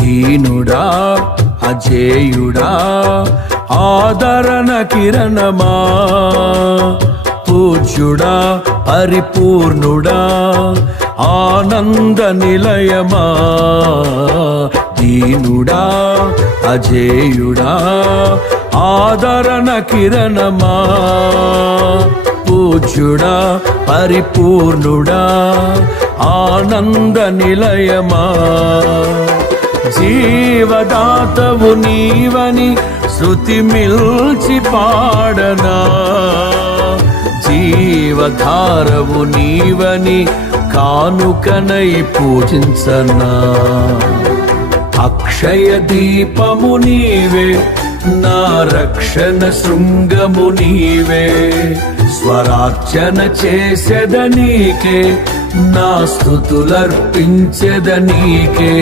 దీనుడా అజేయుడా ఆదరణ కిరణమా, పూజ్యుడా పరిపూర్ణుడా ఆనంద నిలయమా. దీనుడా అజేయుడా ఆదరణ కిరణమా, పూజ్యుడా పరిపూర్ణుడా ఆనంద నిలయమా. జీవదాతవు నీవని శృతి మిల్చి పాడనా, జీవధారవు నీవని కానుకనై పూజించనా. అక్షయ దీపము నీవే, నా రక్షణ శృంగము నీవే. స్వరార్చన చేసెద నీకే, నా స్తుతులర్పించెద నీకే.